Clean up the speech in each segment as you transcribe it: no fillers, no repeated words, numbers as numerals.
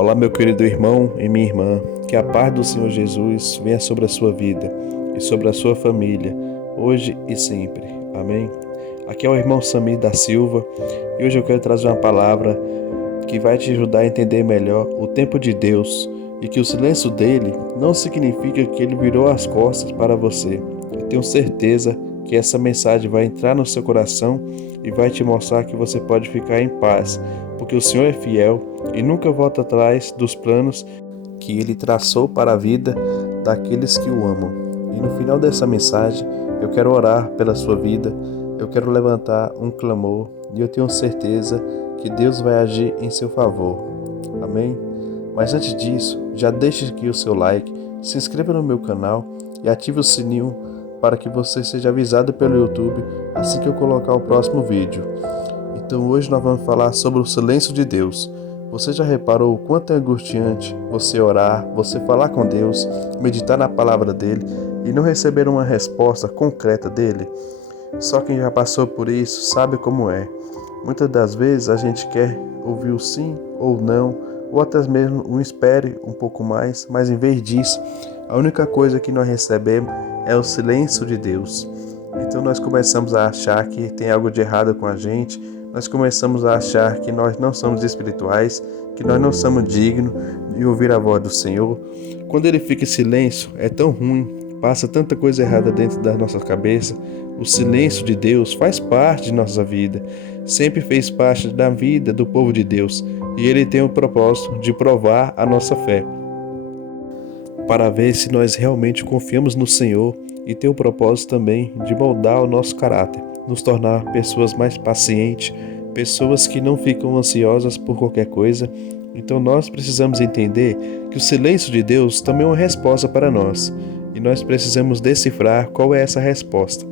Olá, meu querido irmão e minha irmã, que a paz do Senhor Jesus venha sobre a sua vida e sobre a sua família, hoje e sempre. Amém? Aqui é o irmão Samir da Silva e hoje eu quero trazer uma palavra que vai te ajudar a entender melhor o tempo de Deus e que o silêncio dele não significa que ele virou as costas para você. Eu tenho certeza que essa mensagem vai entrar no seu coração e vai te mostrar que você pode ficar em paz, porque o Senhor é fiel e nunca volta atrás dos planos que Ele traçou para a vida daqueles que o amam. E no final dessa mensagem, eu quero orar pela sua vida, eu quero levantar um clamor e eu tenho certeza que Deus vai agir em seu favor. Amém? Mas antes disso, já deixe aqui o seu like, se inscreva no meu canal e ative o sininho para que você seja avisado pelo YouTube assim que eu colocar o próximo vídeo. Então hoje nós vamos falar sobre o silêncio de Deus. Você já reparou o quanto é angustiante você orar, você falar com Deus, meditar na palavra dele e não receber uma resposta concreta dele? Só quem já passou por isso sabe como é. Muitas das vezes a gente quer ouvir o sim ou não, ou até mesmo um espere um pouco mais, mas em vez disso, a única coisa que nós recebemos é o silêncio de Deus. Então nós começamos a achar que tem algo de errado com a gente, nós começamos a achar que nós não somos espirituais, que nós não somos dignos de ouvir a voz do Senhor. Quando ele fica em silêncio, é tão ruim, passa tanta coisa errada dentro da nossa cabeça. O silêncio de Deus faz parte de nossa vida, sempre fez parte da vida do povo de Deus, e ele tem o propósito de provar a nossa fé, para ver se nós realmente confiamos no Senhor, e tem o propósito também de moldar o nosso caráter, nos tornar pessoas mais pacientes, pessoas que não ficam ansiosas por qualquer coisa. Então nós precisamos entender que o silêncio de Deus também é uma resposta para nós, e nós precisamos decifrar qual é essa resposta.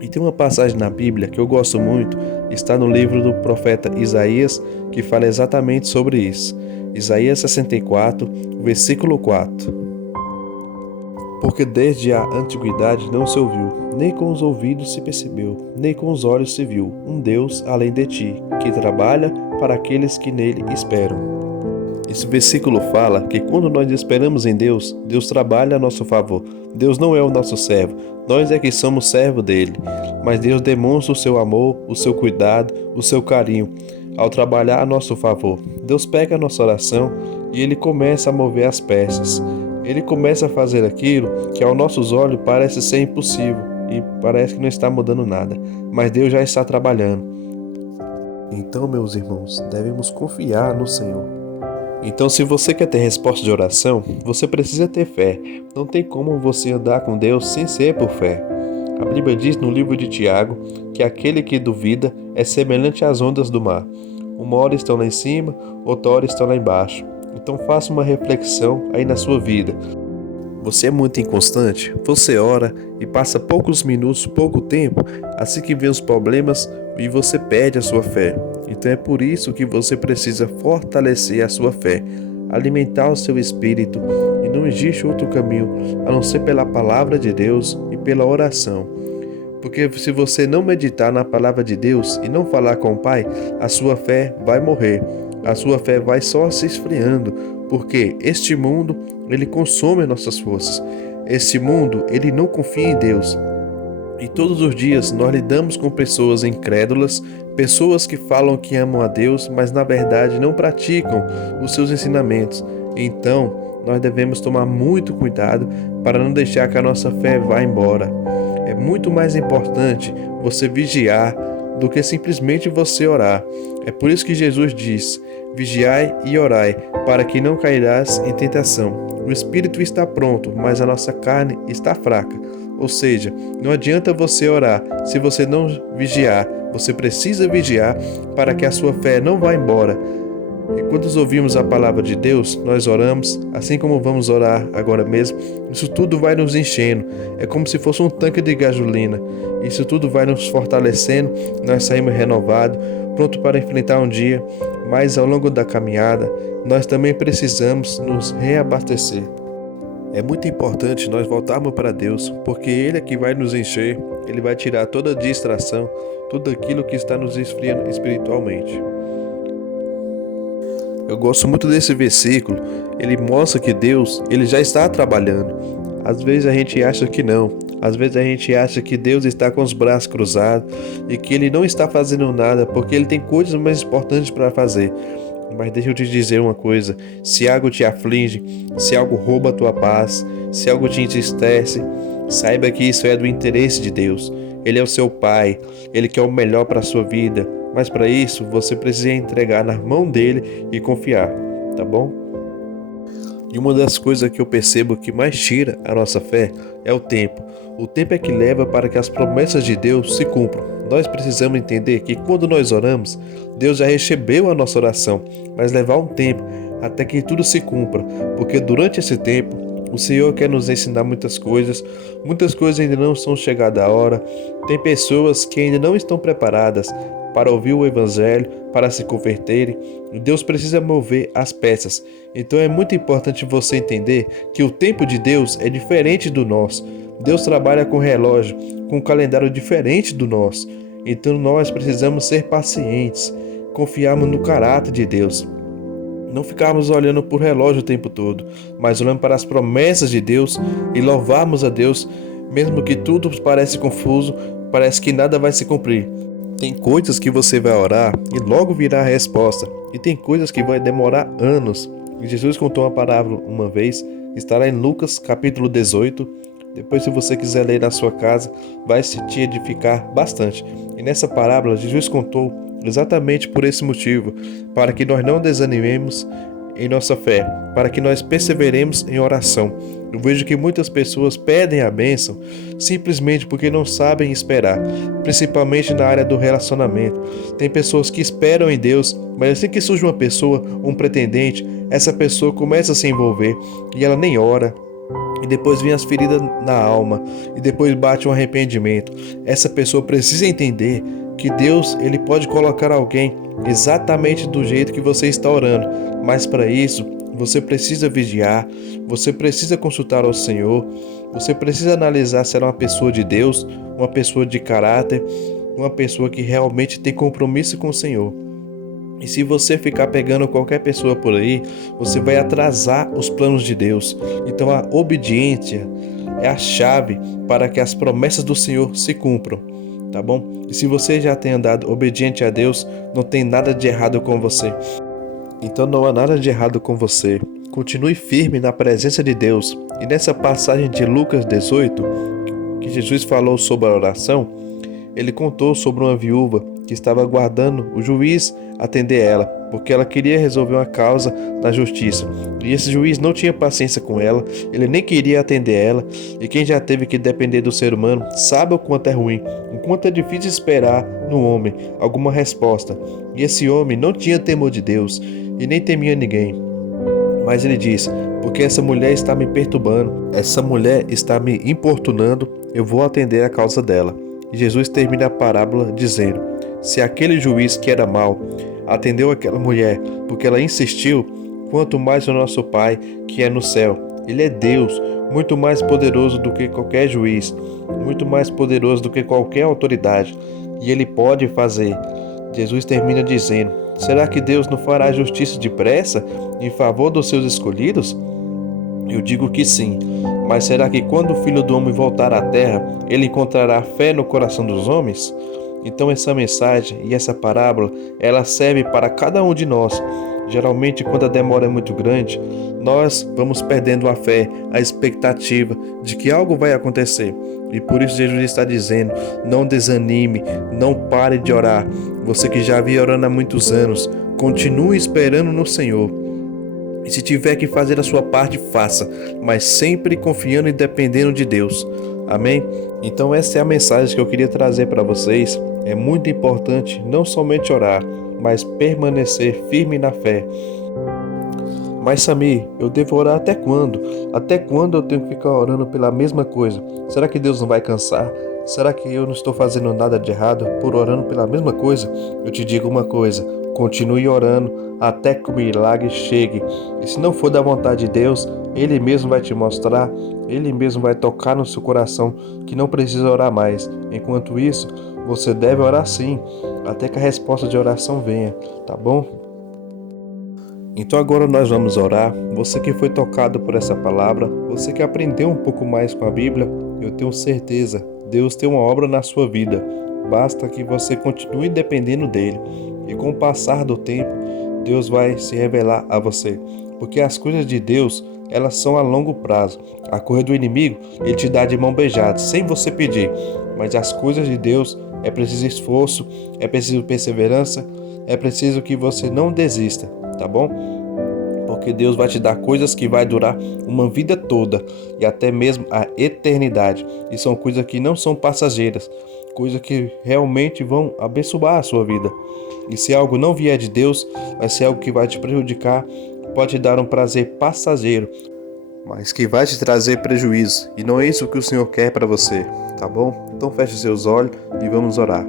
E tem uma passagem na Bíblia que eu gosto muito, está no livro do profeta Isaías, que fala exatamente sobre isso. Isaías 64, versículo 4. Porque desde a antiguidade não se ouviu, nem com os ouvidos se percebeu, nem com os olhos se viu, um Deus além de ti, que trabalha para aqueles que nele esperam. Esse versículo fala que quando nós esperamos em Deus, Deus trabalha a nosso favor. Deus não é o nosso servo, nós é que somos servo dele. Mas Deus demonstra o seu amor, o seu cuidado, o seu carinho ao trabalhar a nosso favor. Deus pega a nossa oração e ele começa a mover as peças. Ele começa a fazer aquilo que aos nossos olhos parece ser impossível e parece que não está mudando nada, mas Deus já está trabalhando. Então, meus irmãos, devemos confiar no Senhor. Então, se você quer ter resposta de oração, você precisa ter fé. Não tem como você andar com Deus sem ser por fé. A Bíblia diz no livro de Tiago que aquele que duvida é semelhante às ondas do mar. Uma hora estão lá em cima, outra hora estão lá embaixo. Então faça uma reflexão aí na sua vida. Você é muito inconstante? Você ora e passa poucos minutos, pouco tempo, assim que vem os problemas e você perde a sua fé. Então é por isso que você precisa fortalecer a sua fé, alimentar o seu espírito, e não existe outro caminho a não ser pela palavra de Deus e pela oração. Porque se você não meditar na palavra de Deus e não falar com o Pai, a sua fé vai morrer. A sua fé vai só se esfriando, porque este mundo, ele consome nossas forças. Este mundo, ele não confia em Deus. E todos os dias nós lidamos com pessoas incrédulas, pessoas que falam que amam a Deus, mas na verdade não praticam os seus ensinamentos. Então, nós devemos tomar muito cuidado para não deixar que a nossa fé vá embora. É muito mais importante você vigiar do que simplesmente você orar. É por isso que Jesus diz: vigiai e orai, para que não cairás em tentação. O espírito está pronto, mas a nossa carne está fraca. Ou seja, não adianta você orar se você não vigiar. Você precisa vigiar para que a sua fé não vá embora. E quando ouvimos a palavra de Deus, nós oramos, assim como vamos orar agora mesmo, isso tudo vai nos enchendo. É como se fosse um tanque de gasolina. Isso tudo vai nos fortalecendo, nós saímos renovados, pronto para enfrentar um dia. Mas ao longo da caminhada, nós também precisamos nos reabastecer. É muito importante nós voltarmos para Deus, porque Ele é que vai nos encher, Ele vai tirar toda a distração, tudo aquilo que está nos esfriando espiritualmente. Eu gosto muito desse versículo. Ele mostra que Deus, ele já está trabalhando. Às vezes a gente acha que não. Às vezes a gente acha que Deus está com os braços cruzados e que ele não está fazendo nada porque ele tem coisas mais importantes para fazer. Mas deixa eu te dizer uma coisa: se algo te aflige, se algo rouba a tua paz, se algo te entristece, saiba que isso é do interesse de Deus. Ele é o seu Pai, Ele quer o melhor para a sua vida, mas para isso você precisa entregar na mão dele e confiar, tá bom? E uma das coisas que eu percebo que mais tira a nossa fé é o tempo. O tempo é que leva para que as promessas de Deus se cumpram. Nós precisamos entender que quando nós oramos, Deus já recebeu a nossa oração, mas levar um tempo até que tudo se cumpra, porque durante esse tempo o Senhor quer nos ensinar muitas coisas ainda não estão chegadas a hora. Tem pessoas que ainda não estão preparadas para ouvir o Evangelho, para se converterem. Deus precisa mover as peças. Então é muito importante você entender que o tempo de Deus é diferente do nosso. Deus trabalha com relógio, com um calendário diferente do nosso. Então nós precisamos ser pacientes, confiarmos no caráter de Deus. Não ficarmos olhando por relógio o tempo todo, mas olhando para as promessas de Deus e louvarmos a Deus, mesmo que tudo parece confuso, parece que nada vai se cumprir. Tem coisas que você vai orar e logo virá a resposta, e tem coisas que vai demorar anos. E Jesus contou uma parábola uma vez, está lá em Lucas capítulo 18. Depois, se você quiser ler na sua casa, vai te edificar bastante. E nessa parábola, Jesus contou exatamente por esse motivo, para que nós não desanimemos em nossa fé, para que nós perseveremos em oração. Eu vejo que muitas pessoas pedem a bênção simplesmente porque não sabem esperar, principalmente na área do relacionamento. Tem pessoas que esperam em Deus, mas assim que surge uma pessoa, um pretendente, essa pessoa começa a se envolver e ela nem ora. E depois vem as feridas na alma, e depois bate um arrependimento. Essa pessoa precisa entender que Deus, ele pode colocar alguém exatamente do jeito que você está orando, mas para isso você precisa vigiar, você precisa consultar ao Senhor, você precisa analisar se ela é uma pessoa de Deus, uma pessoa de caráter, uma pessoa que realmente tem compromisso com o Senhor. E se você ficar pegando qualquer pessoa por aí, você vai atrasar os planos de Deus. Então a obediência é a chave para que as promessas do Senhor se cumpram, tá bom? E se você já tem andado obediente a Deus, não tem nada de errado com você. Então não há nada de errado com você. Continue firme na presença de Deus. E nessa passagem de Lucas 18, que Jesus falou sobre a oração, ele contou sobre uma viúva que estava aguardando o juiz atender ela, porque ela queria resolver uma causa na justiça. E esse juiz não tinha paciência com ela, ele nem queria atender ela. E quem já teve que depender do ser humano sabe o quanto é ruim, o quanto é difícil esperar no homem alguma resposta. E esse homem não tinha temor de Deus e nem temia ninguém. Mas ele disse: porque essa mulher está me perturbando, essa mulher está me importunando, eu vou atender a causa dela. E Jesus termina a parábola dizendo: se aquele juiz que era mau atendeu aquela mulher porque ela insistiu, quanto mais o nosso Pai que é no céu. Ele é Deus, muito mais poderoso do que qualquer juiz, muito mais poderoso do que qualquer autoridade, e ele pode fazer. Jesus termina dizendo: será que Deus não fará justiça depressa em favor dos seus escolhidos? Eu digo que sim, mas será que quando o Filho do Homem voltar à terra, ele encontrará fé no coração dos homens? Então essa mensagem e essa parábola, ela serve para cada um de nós. Geralmente, quando a demora é muito grande, nós vamos perdendo a fé, a expectativa de que algo vai acontecer. E por isso Jesus está dizendo: não desanime, não pare de orar. Você que já vem orando há muitos anos, continue esperando no Senhor. E se tiver que fazer a sua parte, faça, mas sempre confiando e dependendo de Deus. Amém? Então essa é a mensagem que eu queria trazer para vocês. É muito importante não somente orar, mas permanecer firme na fé. Mas Samir, eu devo orar até quando? Até quando eu tenho que ficar orando pela mesma coisa? Será que Deus não vai cansar? Será que eu não estou fazendo nada de errado por orando pela mesma coisa? Eu te digo uma coisa: continue orando até que o milagre chegue. E se não for da vontade de Deus, Ele mesmo vai te mostrar, Ele mesmo vai tocar no seu coração que não precisa orar mais. Enquanto isso, você deve orar sim, até que a resposta de oração venha, tá bom? Então agora nós vamos orar. Você que foi tocado por essa palavra, você que aprendeu um pouco mais com a Bíblia, eu tenho certeza, Deus tem uma obra na sua vida. Basta que você continue dependendo dele. E com o passar do tempo, Deus vai se revelar a você. Porque as coisas de Deus, elas são a longo prazo. A coisa do inimigo, ele te dá de mão beijada, sem você pedir. Mas as coisas de Deus, é preciso esforço, é preciso perseverança, é preciso que você não desista, tá bom? Porque Deus vai te dar coisas que vai durar uma vida toda e até mesmo a eternidade. E são coisas que não são passageiras, coisas que realmente vão abençoar a sua vida. E se algo não vier de Deus, vai ser algo que vai te prejudicar, pode te dar um prazer passageiro, mas que vai te trazer prejuízo. E não é isso que o Senhor quer para você, tá bom? Então feche seus olhos e vamos orar.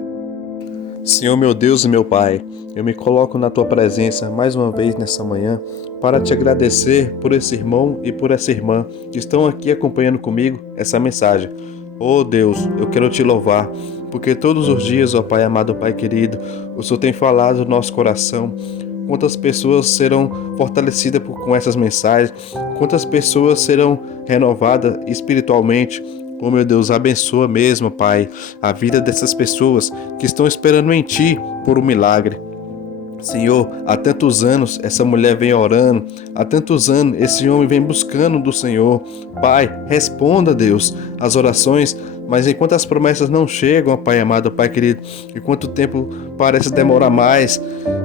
Senhor meu Deus e meu Pai, eu me coloco na Tua presença mais uma vez nessa manhã para te agradecer por esse irmão e por essa irmã que estão aqui acompanhando comigo essa mensagem. Oh Deus, eu quero te louvar, porque todos os dias, ó Pai amado, Pai querido, o Senhor tem falado no nosso coração. Quantas pessoas serão fortalecidas com essas mensagens, quantas pessoas serão renovadas espiritualmente. Oh meu Deus, abençoa mesmo, Pai, a vida dessas pessoas que estão esperando em Ti por um milagre. Senhor, há tantos anos essa mulher vem orando, há tantos anos esse homem vem buscando do Senhor. Pai, responda, Deus, as orações, mas enquanto as promessas não chegam, Pai amado, Pai querido, enquanto o tempo parece demorar mais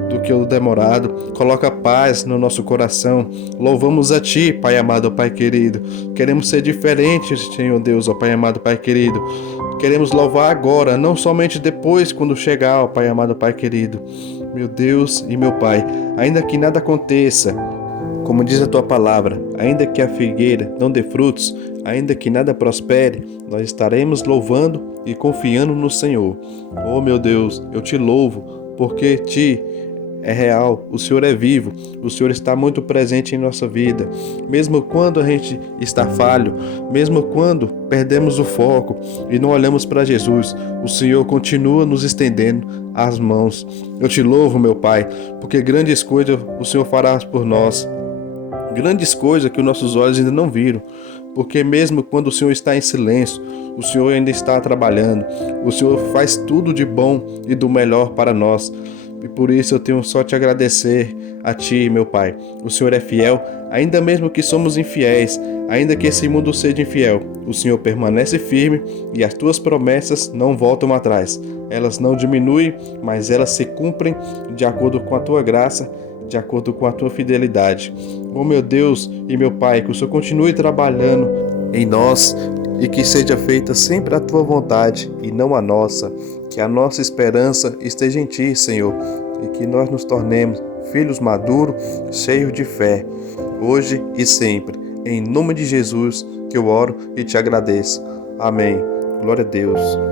do que o demorado, coloca paz no nosso coração. Louvamos a Ti, Pai amado, Pai querido. Queremos ser diferentes, Senhor Deus, ó Pai amado, Pai querido. Queremos louvar agora, não somente depois, quando chegar, ó Pai amado, Pai querido. Meu Deus e meu Pai, ainda que nada aconteça, como diz a Tua palavra, ainda que a figueira não dê frutos, ainda que nada prospere, nós estaremos louvando e confiando no Senhor. Oh meu Deus, eu Te louvo, porque Ti é real, o Senhor é vivo, o Senhor está muito presente em nossa vida. Mesmo quando a gente está falho, mesmo quando perdemos o foco e não olhamos para Jesus, o Senhor continua nos estendendo as mãos. Eu Te louvo, meu Pai, porque grandes coisas o Senhor fará por nós. Grandes coisas que os nossos olhos ainda não viram. Porque mesmo quando o Senhor está em silêncio, o Senhor ainda está trabalhando. O Senhor faz tudo de bom e do melhor para nós. E por isso eu tenho só te agradecer a Ti, meu Pai. O Senhor é fiel, ainda mesmo que somos infiéis, ainda que esse mundo seja infiel. O Senhor permanece firme e as Tuas promessas não voltam atrás. Elas não diminuem, mas elas se cumprem de acordo com a Tua graça, de acordo com a Tua fidelidade. Oh meu Deus e meu Pai, que o Senhor continue trabalhando em nós e que seja feita sempre a Tua vontade e não a nossa. Que a nossa esperança esteja em Ti, Senhor, e que nós nos tornemos filhos maduros, cheios de fé, hoje e sempre. Em nome de Jesus que eu oro e te agradeço. Amém. Glória a Deus.